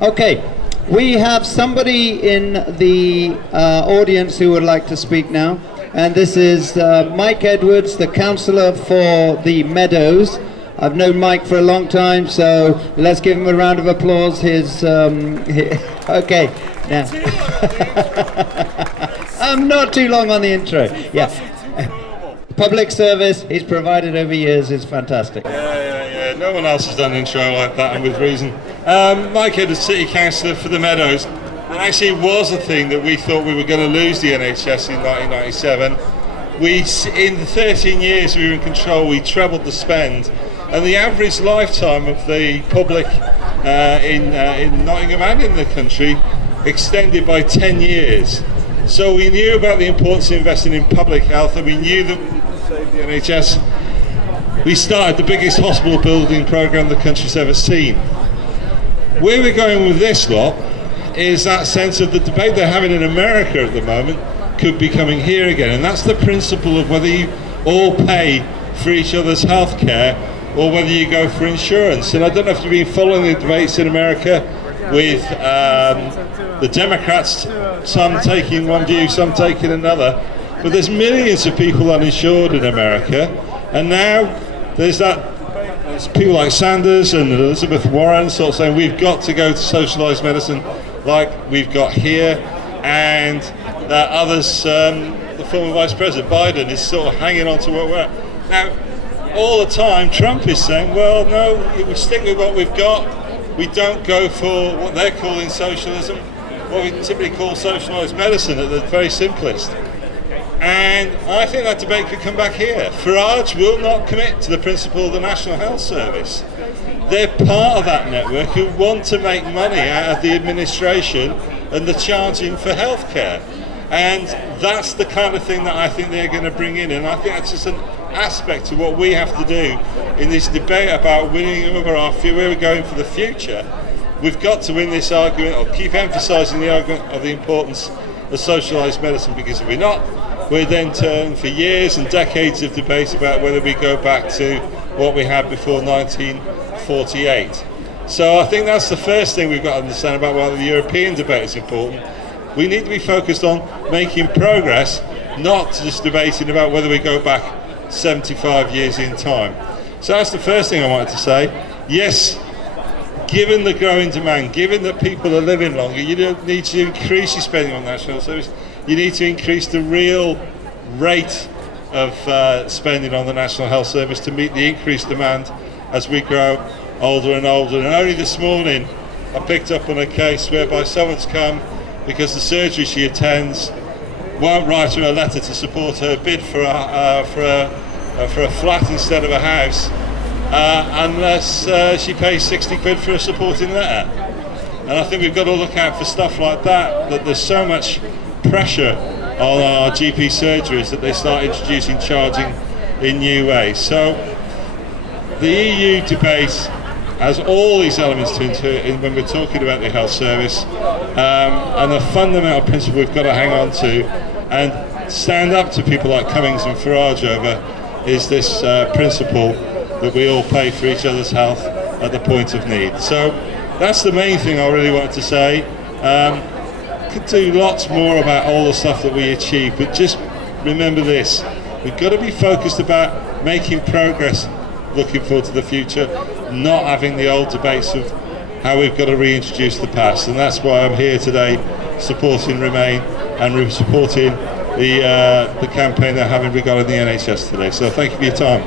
Okay, we have somebody in the audience who would like to speak now, and this is Mike Edwards, the councillor for the Meadows. I've known Mike for a long time, so let's give him a round of applause. Okay, now. I'm not too long on the intro. Yeah. Public service he's provided over years is fantastic. Yeah. No one else has done an intro like that, and with reason. Mike Edwards, City Councillor for the Meadows. And actually it was a thing that we thought we were going to lose the NHS in 1997. In the 13 years we were in control, we trebled the spend. And the average lifetime of the public in Nottingham and in the country extended by 10 years. So we knew about the importance of investing in public health, and we knew that we would save the NHS. We started the biggest hospital building programme the country's ever seen. Where we're going with this lot is that sense of the debate they're having in America at the moment could be coming here again, and that's the principle of whether you all pay for each other's health care or whether you go for insurance. And I don't know if you've been following the debates in America with the Democrats, some taking one view, some taking another, but there's millions of people uninsured in America, and now there's people like Sanders and Elizabeth Warren sort of saying we've got to go to socialised medicine like we've got here, and others, the former Vice President Biden is sort of hanging on to where we're at. Now, all the time Trump is saying, well, no, we stick with what we've got. We don't go for what they're calling socialism, what we typically call socialised medicine at the very simplest. And I think that debate could come back here. Farage will not commit to the principle of the National Health Service. They're part of that network who want to make money out of the administration and the charging for healthcare. And that's the kind of thing that I think they're going to bring in. And I think that's just an aspect of what we have to do in this debate about winning over our future, where we're going for the future. We've got to win this argument, or keep emphasising the argument of the importance of socialised medicine, because if we're not, we're then turned for years and decades of debate about whether we go back to what we had before 1948. So I think that's the first thing we've got to understand about why the European debate is important. We need to be focused on making progress, not just debating about whether we go back 75 years in time. So that's the first thing I wanted to say. Yes, given the growing demand, given that people are living longer, you don't need to increase your spending on national service. You need to increase the real rate of spending on the National Health Service to meet the increased demand as we grow older and older. And only this morning I picked up on a case whereby someone's come because the surgery she attends won't write her a letter to support her bid for a flat instead of a house unless she pays 60 quid for a supporting letter. And I think we've got to look out for stuff like that there's so much pressure on our GP surgeries that they start introducing charging in new ways. So the EU debate has all these elements to it when we're talking about the health service, and the fundamental principle we've got to hang on to and stand up to people like Cummings and Farage over is this principle that we all pay for each other's health at the point of need. So that's the main thing I really wanted to say. Could do lots more about all the stuff that we achieve, but just remember this: we've got to be focused about making progress, looking forward to the future, not having the old debates of how we've got to reintroduce the past. And that's why I'm here today supporting Remain and supporting the campaign they're having regarding the NHS today. So thank you for your time.